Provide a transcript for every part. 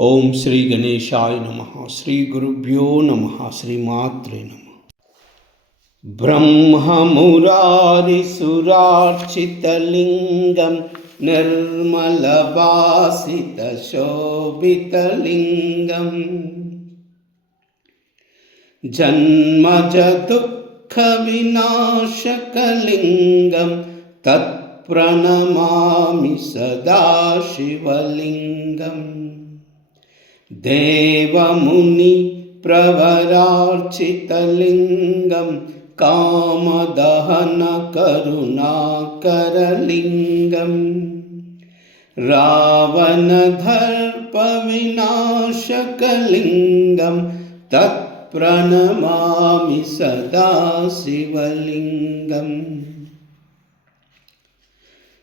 ओम श्री गणेशाय नमः। श्री गुरुभ्यो नमः। श्रीमात्रे नमः। ब्रह्ममुरारिसुरार्चितलिङ्गं निर्मलभासितशोभितलिङ्गं जन्मजदुःखविनाशकलिङ्गं तत्प्रणमामि सदा शिवलिङ्गम्। देवमुनि प्रवरार्चितलिङ्गं कामदहन करुणाकरलिङ्गं रावणदर्पविनाशकलिङ्गं तत्प्रणमामि सदा शिवलिङ्गम्।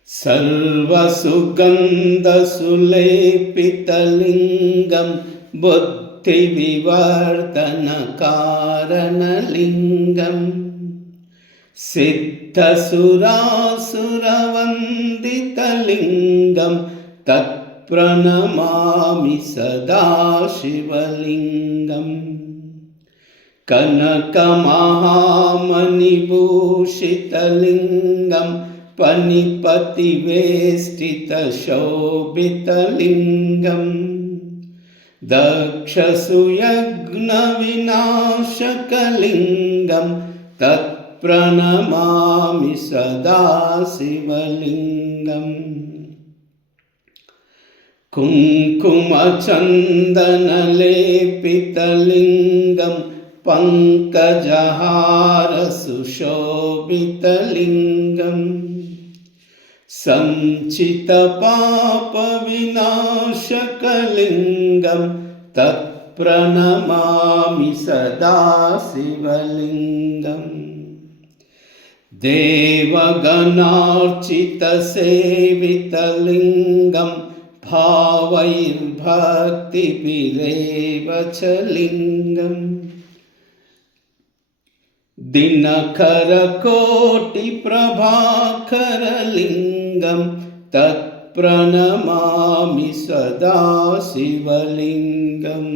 सर्वसुगन्धसुलेपितलिङ्गं बुद्धिविवर्धनकारणलिङ्गं सिद्धसुरासुरवन्दितलिङ्गं तत्प्रणमामि सदा शिवलिङ्गम्। कनकमहामणिभूषितलिङ्गं पनिपतिवेष्टितशोभितलिङ्गं दक्षसुयज्ञविनाशकलिङ्गं तत्प्रणमामि सदा शिवलिङ्गम्। कुङ्कुमचन्दनलेपितलिङ्गं पङ्कजहारसुशोभितलिङ्गं सञ्चितपापविनाशकलिङ्गं तत्प्रणमामि सदा शिवलिङ्गम्। देवगणार्चितसेवितलिङ्गं भावैर्भक्तिभिरेव च लिङ्गम् दिनकरकोटिप्रभाकरलिङ्गं तत्प्रणमामि सदा शिवलिङ्गम्।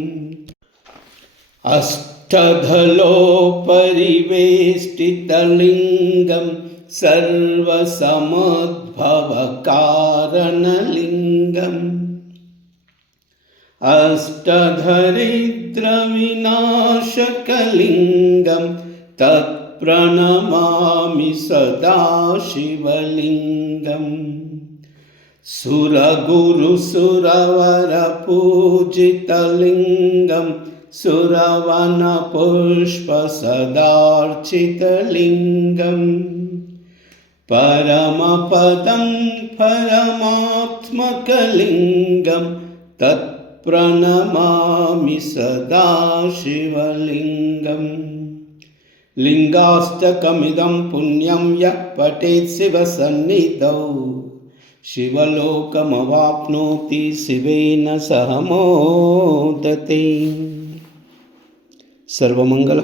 अष्टदलोपरिवेष्टितलिङ्गं सर्वसमुद्भवकारणलिङ्गं अष्टधरिद्रविनाशकलिङ्गं तत्प्रणमामि सदा शिवलिङ्गम्। सुरगुरुसुरवरपूजितलिङ्गं सुरवनपुष्पसदार्चितलिङ्गं परमपदं परमात्मकलिङ्गं तत्प्रणमामि सदा शिवलिङ्गम्। लिङ्गाष्टकमिदं पुण्यं यः पठेत् शिवसन्निधौ शिवलोकमवाप्नोति शिवेन सह मोदते। सर्वमङ्गल।